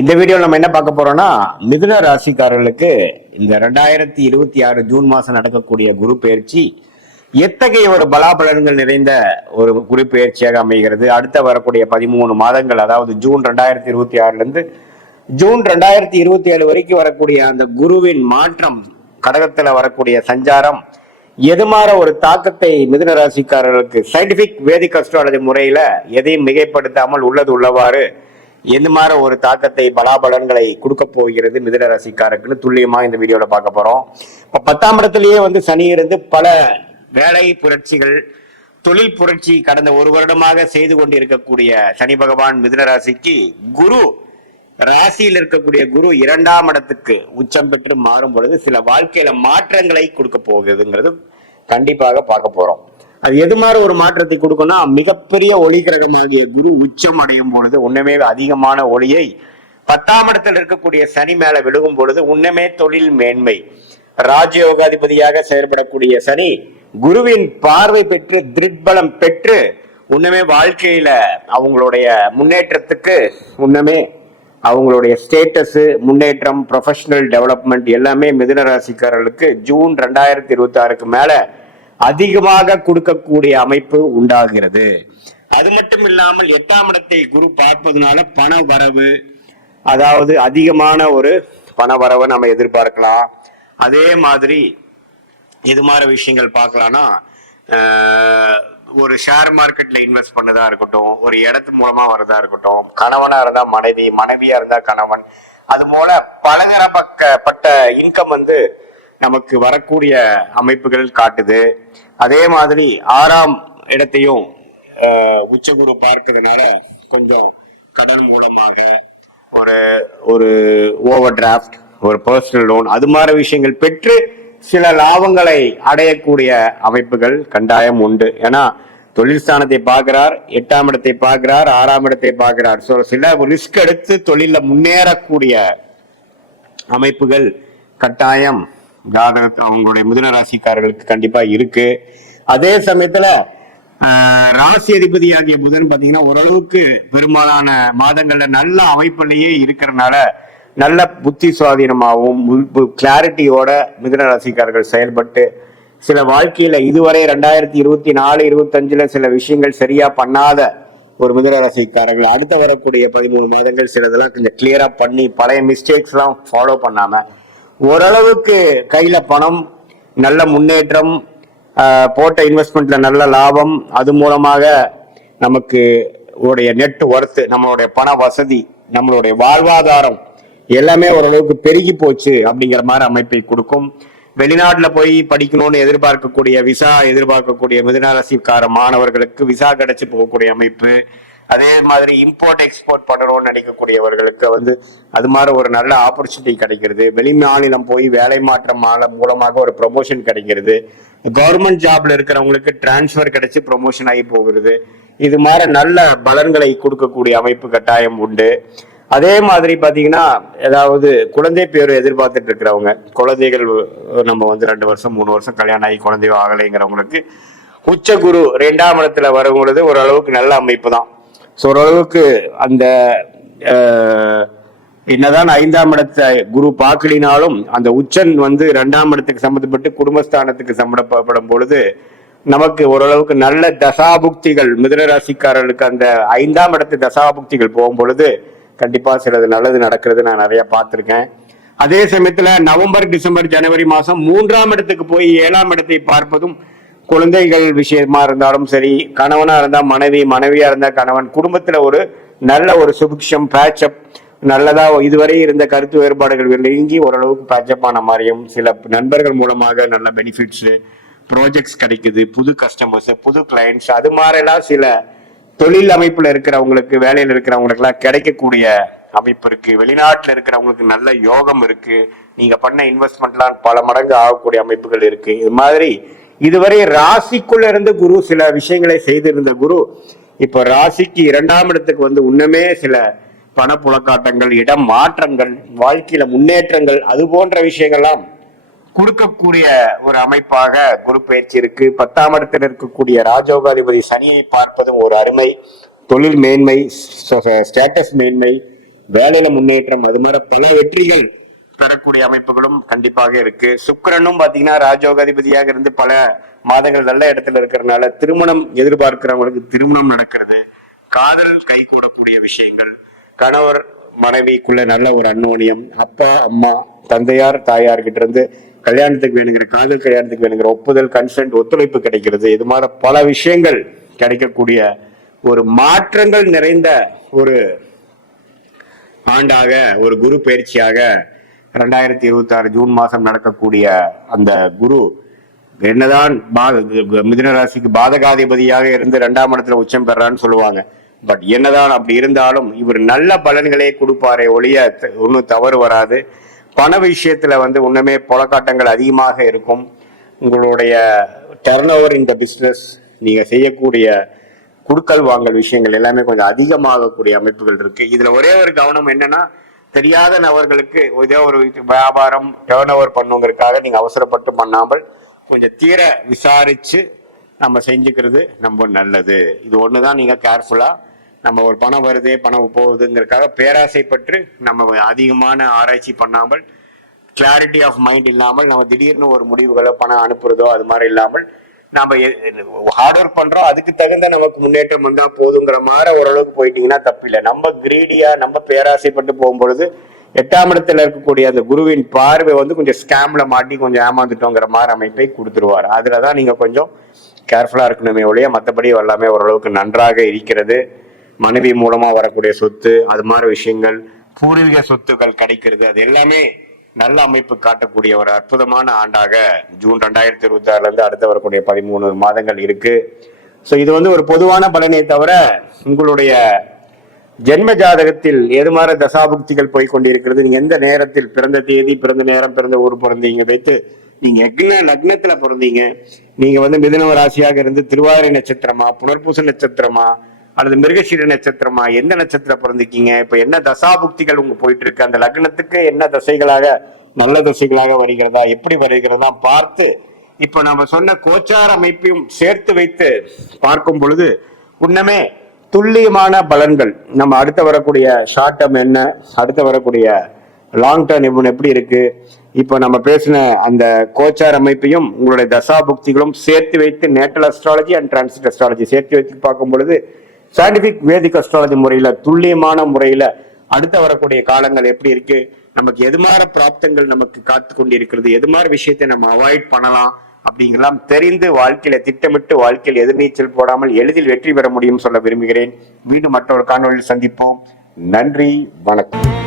இந்த வீடியோவில் நம்ம என்ன பார்க்க போறோம்னா, மிதுன ராசிக்காரர்களுக்கு இந்த 2026 ஜூன் மாசம் நடக்கக்கூடிய குரு பெயர்ச்சி எத்தகைய ஒரு பலாபலன்கள் நிறைந்த ஒரு குரு பெயர்ச்சியாக அமைகிறது. அடுத்த வரக்கூடிய 13 மாதங்கள், அதாவது ஜூன் 2026 இருந்து ஜூன் 2027 வரைக்கும் வரக்கூடிய அந்த குருவின் மாற்றம், கடகத்துல வரக்கூடிய சஞ்சாரம் எதுமாற ஒரு தாக்கத்தை மிதுன ராசிக்காரர்களுக்கு சயின்டிபிக் வேதிக் அஸ்ட்ராலஜி முறையில எதையும் மிகைப்படுத்தாமல் உள்ளது உள்ளவாறு எந்த மாதிரி ஒரு தாக்கத்தை பலாபலன்களை கொடுக்க போகிறது மிதுன ராசிக்காரருக்கு துல்லியமா இந்த வீடியோல பார்க்க போறோம். இப்ப 10ஆம் இடத்திலேயே சனி இருந்து பல வேலை புரட்சிகள், தொழில் புரட்சி கடந்த ஒரு வருடமாக செய்து கொண்டு இருக்கக்கூடிய சனி பகவான் மிதுன ராசிக்கு குரு ராசியில் இருக்கக்கூடிய குரு 2ஆம் இடத்துக்கு உச்சம் பெற்று மாறும் பொழுது சில வாழ்க்கையில மாற்றங்களை கொடுக்க போகுதுங்கிறது கண்டிப்பாக பார்க்க போறோம். அது எது மாதிரி ஒரு மாற்றத்தை கொடுக்கும்னா, மிகப்பெரிய ஒளி கிரகமாகிய குரு உச்சம் அடையும் பொழுது உன்னமே அதிகமான ஒளியை 10ஆம் இடத்தில் இருக்கக்கூடிய சனி மேல விழுகும் பொழுது உன்னமே தொழில் மேன்மை, ராஜயோகாதிபதியாக செயல்படக்கூடிய சனி குருவின் பார்வை பெற்று திருட்பலம் பெற்று உன்னமே வாழ்க்கையில அவங்களுடைய முன்னேற்றத்துக்கு, உன்னமே அவங்களுடைய ஸ்டேட்டஸ் முன்னேற்றம், ப்ரொஃபஷனல் டெவலப்மெண்ட் எல்லாமே மிதுன ராசிக்காரர்களுக்கு ஜூன் 2026க்கு மேல அதிகமாக கொடுக்கக்கூடிய அமைப்பு உண்டாகிறது. அது மட்டும் இல்லாமல் 8ஆம் இடத்தை குரு பார்ப்பதனால பண வரவு, அதாவது அதிகமான ஒரு பண வரவை நம்ம எதிர்பார்க்கலாம். அதே மாதிரி இது மாதிரி விஷயங்கள் பார்க்கலாம்னா, ஒரு ஷேர் மார்க்கெட்ல இன்வெஸ்ட் பண்ணதா இருக்கட்டும், ஒரு இடத்து மூலமா வரதா இருக்கட்டும், கணவனா இருந்தா மனைவி, மனைவியா இருந்தா கணவன், அது போல பலதரப்பட்ட இன்கம் நமக்கு வரக்கூடிய அமைப்புகள் காட்டுது. அதே மாதிரி 6ஆம் இடத்தையும் உச்சகுரு பார்க்கிறதுனால கொஞ்சம் கடன் மூலமாக ஒரு ஓவர் டிராஃப்ட், ஒரு பர்சனல் லோன், அது மாதிரி விஷயங்கள் பெற்று சில லாபங்களை அடையக்கூடிய அமைப்புகள் கண்டாயம் உண்டு. ஏன்னா தொழில் ஸ்தானத்தை பார்க்கிறார், 8ஆம் இடத்தை பார்க்கிறார், 6ஆம் இடத்தை பார்க்கிறார். ஸோ சில ரிஸ்க் எடுத்து தொழில முன்னேறக்கூடிய அமைப்புகள் கட்டாயம் ஜாதகத்தில் அவங்களுடைய மிதுன ராசிக்காரர்களுக்கு கண்டிப்பா இருக்கு. அதே சமயத்துல ராசி அதிபதியாகிய புதன் பாத்தீங்கன்னா ஓரளவுக்கு பெரும்பாலான மாதங்கள்ல நல்ல அமைப்புலயே இருக்கிறதுனால நல்ல புத்தி சுவாதீனமாகவும் கிளாரிட்டியோட மிதுன ராசிக்காரர்கள் செயல்பட்டு சில வாழ்க்கையில இதுவரை 2024-25 சில விஷயங்கள் சரியா பண்ணாத ஒரு மிதுன ராசிக்காரர்கள் அடுத்த வரக்கூடிய 13 மாதங்கள் சிலதெல்லாம் கொஞ்சம் கிளியரா பண்ணி பழைய மிஸ்டேக்ஸ் எல்லாம் ஃபாலோ பண்ணாம ஓரளவுக்கு கையில பணம், நல்ல முன்னேற்றம், போட்ட இன்வெஸ்ட்மெண்ட்ல நல்ல லாபம், அது மூலமாக நமக்கு உடைய நெட் ஒர்த், நம்மளுடைய பண வசதி, நம்மளுடைய வாழ்வாதாரம் எல்லாமே ஓரளவுக்கு பெருகி போச்சு அப்படிங்கிற மாதிரி அமைப்பை கொடுக்கும். வெளிநாட்டுல போய் படிக்கணும்னு எதிர்பார்க்கக்கூடிய, விசா எதிர்பார்க்கக்கூடிய மிதுன ராசிக்கார மாணவர்களுக்கு விசா கிடைச்சு போகக்கூடிய அமைப்பு. அதே மாதிரி இம்போர்ட் எக்ஸ்போர்ட் பண்ணணும்னு நினைக்கக்கூடியவர்களுக்கு அது மாதிரி ஒரு நல்ல ஆப்பர்ச்சுனிட்டி கிடைக்கிறது. வெளிமாநிலம் போய் வேலை மாற்றம் மூலமாக ஒரு ப்ரொமோஷன் கிடைக்கிறது. கவர்மெண்ட் ஜாப்ல இருக்கிறவங்களுக்கு டிரான்ஸ்பர் கிடைச்சு ப்ரொமோஷன் ஆகி போகிறது. இது மாதிரி நல்ல பலன்களை கொடுக்கக்கூடிய அமைப்பு கட்டாயம் உண்டு. அதே மாதிரி பாத்தீங்கன்னா, ஏதாவது குழந்தை பேர் எதிர்பார்த்துட்டு இருக்கிறவங்க, குழந்தைகள் நம்ம 2 வருஷம் 3 வருஷம் கல்யாணம் ஆகி குழந்தை ஆகலைங்கிறவங்களுக்கு உச்ச குரு 2ஆம் இடத்துல வரும் பொழுது ஓரளவுக்கு நல்ல அமைப்பு தான். ஸோ ஓரளவுக்கு அந்த என்னதான் 5ஆம் இடத்தை குரு பார்க்கலினாலும் அந்த உச்சன் 2ஆம் இடத்துக்கு சம்மந்தப்பட்டு குடும்பஸ்தானத்துக்கு சம்மந்தப்படும் பொழுது நமக்கு ஓரளவுக்கு நல்ல தசாபுக்திகள், மிதுன ராசிக்காரர்களுக்கு அந்த 5ஆம் இடத்து தசாபுக்திகள் போகும் பொழுது கண்டிப்பா சிலது நல்லது நடக்கிறது நான் நிறைய பார்த்திருக்கேன். அதே சமயத்துல நவம்பர், டிசம்பர், ஜனவரி மாசம் 3ஆம் இடத்துக்கு போய் 7ஆம் இடத்தை பார்ப்பதும் குழந்தைகள் விஷயமா இருந்தாலும் சரி, கணவனா இருந்தா மனைவி, மனைவியா இருந்தா கணவன், குடும்பத்துல ஒரு நல்ல ஒரு சுபிக்ஷம், பேட்சப், நல்லதா இதுவரை இருந்த கருத்து வேறுபாடுகள் நீங்கி ஓரளவுக்கு பேட்சப் ஆன மாதிரியும், சில நண்பர்கள் மூலமாக நல்ல பெனிஃபிட்ஸ், ப்ராஜெக்ட்ஸ் கிடைக்குது, புது கஸ்டமர்ஸ், புது கிளைண்ட்ஸ், அது மாதிரிலாம் சில தொழில் அமைப்புல இருக்கிறவங்களுக்கு, வேலையில இருக்கிறவங்களுக்கு எல்லாம் கிடைக்கக்கூடிய அமைப்பு இருக்கு. வெளிநாட்டுல இருக்கிறவங்களுக்கு நல்ல யோகம் இருக்கு. நீங்க பண்ண இன்வெஸ்ட்மெண்ட்லாம் பல மடங்கு ஆகக்கூடிய அமைப்புகள் இருக்கு. இது மாதிரி இதுவரை ராசிக்குள்ள இருந்து குரு சில விஷயங்களை செய்திருந்த குரு இப்ப ராசிக்கு 2ஆம் இடத்துக்கு உன்னமே சில பணப்புழக்காட்டங்கள், இடம் மாற்றங்கள், வாழ்க்கையில முன்னேற்றங்கள், அது போன்ற விஷயங்கள்லாம் கொடுக்கக்கூடிய ஒரு அமைப்பாக குரு பயிற்சி இருக்கு. 10ஆம் இடத்தில் இருக்கக்கூடிய ராஜயோகாதிபதி சனியை பார்ப்பதும் ஒரு அருமை. தொழில் மேன்மை, ஸ்டேட்டஸ் மேன்மை, வேலையில முன்னேற்றம், அது மாதிரி பல வெற்றிகள் பெறக்கூடிய அமைப்புகளும் கண்டிப்பாக இருக்கு. சுக்கிரனும் பாத்தீங்கன்னா ராஜயோகாதிபதியாக இருந்து பல மாதங்கள் நல்ல இடத்துல இருக்கிறதுனால திருமணம் எதிர்பார்க்கிறவங்களுக்கு திருமணம் நடக்கிறது, காதல் கை கூடக்கூடிய விஷயங்கள், கணவர் மனைவிக்குள்ள நல்ல ஒரு அன்னோனியம், அப்பா அம்மா தந்தையார் தாயார் கிட்ட இருந்து கல்யாணத்துக்கு வேணுங்கிற காதல் கல்யாணத்துக்கு வேணுங்கிற ஒப்புதல் கன்சென்ட் ஒத்துழைப்பு கிடைக்கிறது. இது மாதிரி பல விஷயங்கள் கிடைக்கக்கூடிய ஒரு மாற்றங்கள் நிறைந்த ஒரு ஆண்டாக, ஒரு குரு பயிற்சியாக 2026 ஜூன் மாசம் நடக்கக்கூடிய அந்த குரு என்னதான் மிதுன ராசிக்கு பாதகாதிபதியாக இருந்து 2ஆம் இடத்துல உச்சம் பெறான்னு சொல்லுவாங்க. பட் என்னதான் அப்படி இருந்தாலும் இவர் நல்ல பலன்களே கொடுப்பாரே ஒழிய ஒன்றும் தவறு வராது. பண விஷயத்துல ஒண்ணுமே புலக்காட்டங்கள் அதிகமாக இருக்கும். உங்களுடைய டர்ன் ஓவர் இந்த பிசினஸ், நீங்க செய்யக்கூடிய குடுக்கல் வாங்கல் விஷயங்கள் எல்லாமே கொஞ்சம் அதிகமாகக்கூடிய அமைப்புகள் இருக்கு. இதுல ஒரே ஒரு கவனம் என்னன்னா, தெரியாத நபர்களுக்கு ஏதோ ஒரு வியாபாரம் டர்ன் ஓவர் பண்ணுங்கிறதுக்காக நீங்க அவசரப்பட்டு பண்ணாமல் கொஞ்சம் தீர விசாரிச்சு நம்ம செஞ்சுக்கிறது ரொம்ப நல்லது. இது ஒண்ணுதான் நீங்க கேர்ஃபுல்லா, நம்ம ஒரு பணம் வருது பணம் போகுதுங்கிறதுக்காக பேராசைப்பட்டு நம்ம அதிகமான ஆராய்ச்சி பண்ணாமல், கிளாரிட்டி ஆஃப் மைண்ட் இல்லாமல் நம்ம திடீர்னு ஒரு முடிவுகளை பணம் அனுப்புறதோ அது மாதிரி இல்லாமல் நம்ம ஹார்ட் ஒர்க் பண்றோம், அதுக்கு தகுந்த நமக்கு முன்னேற்றம் வந்தா போதுங்கிற மாதிரி ஓரளவுக்கு போயிட்டீங்கன்னா தப்பில்லை. நம்ம கிரீடியா நம்ம பேராசைப்பட்டு போகும்பொழுது 8ஆம் இடத்துல இருக்கக்கூடிய அந்த குருவின் பார்வை கொஞ்சம் ஸ்கேம்ல மாட்டி கொஞ்சம் ஏமாந்துட்டோங்கிற மாதிரி அமைப்பை கொடுத்துருவாரு. அதுலதான் நீங்க கொஞ்சம் கேர்ஃபுல்லா இருக்கணுமே ஒழிய மற்றபடி எல்லாமே ஓரளவுக்கு நன்றாக இருக்கிறது. மனைவி மூலமா வரக்கூடிய சொத்து, அது மாதிரி விஷயங்கள், பூர்வீக சொத்துக்கள் கிடைக்கிறது, அது எல்லாமே நல்ல அமைப்பு காட்டக்கூடிய ஒரு அற்புதமான ஆண்டாக ஜூன் 2026 இருந்து அடுத்து வரக்கூடிய 13 மாதங்கள் இருக்கு. ஸோ இது ஒரு பொதுவான பலனை தவிர உங்களுடைய ஜென்ம ஜாதகத்தில் எது மாதிரி தசாபுக்திகள் போய்கொண்டிருக்கிறது, நீங்க எந்த நேரத்தில் பிறந்த தேதி, பிறந்த நேரம், பிறந்த ஊர் பிறந்தீங்க வைத்து நீங்க லக்னத்துல பிறந்தீங்க, நீங்க மிதுன ராசியாக இருந்து திருவாதிரை நட்சத்திரமா, புனர்பூச நட்சத்திரமா அல்லது மிருகசீர நட்சத்திரமா, எந்த நட்சத்திரம் பிறந்திருக்கீங்க, இப்ப என்ன தசாபுக்திகள் உங்க போயிட்டு இருக்கு, அந்த லக்னத்துக்கு என்ன தசைகளாக நல்ல தசைகளாக வருகிறதா, எப்படி வருகிறதா பார்த்து இப்ப நம்ம சொன்ன கோச்சார அமைப்பையும் சேர்த்து வைத்து பார்க்கும் பொழுது உண்மையே துல்லியமான பலன்கள். நம்ம அடுத்து வரக்கூடிய ஷார்ட் டேர்ம் என்ன, அடுத்து வரக்கூடிய லாங் டேர்ம் எப்படி இருக்கு, இப்ப நம்ம பேசின அந்த கோச்சார் அமைப்பையும் உங்களுடைய தசாபுக்திகளும் சேர்த்து வைத்து natal astrology and transit astrology சேர்த்து வைத்து பார்க்கும் பொழுது சயின்டிபிக் வேதிக் அஸ்ட்ராலஜி முறையில துல்லியமான முறையில அடுத்த வரக்கூடிய காலங்கள் எப்படி இருக்கு, நமக்கு எது மாதிரி பிராப்தங்கள் நமக்கு காத்து கொண்டிருக்கிறது, எது மாதிரி விஷயத்தை நம்ம அவாய்ட் பண்ணலாம் அப்படிங்கலாம் தெரிந்து வாழ்க்கையில திட்டமிட்டு வாழ்க்கையில் எதிர்நீச்சல் போடாமல் எளிதில் வெற்றி பெற முடியும் சொல்ல விரும்புகிறேன். மீண்டும் மற்றொரு காணொலியில் சந்திப்போம். நன்றி, வணக்கம்.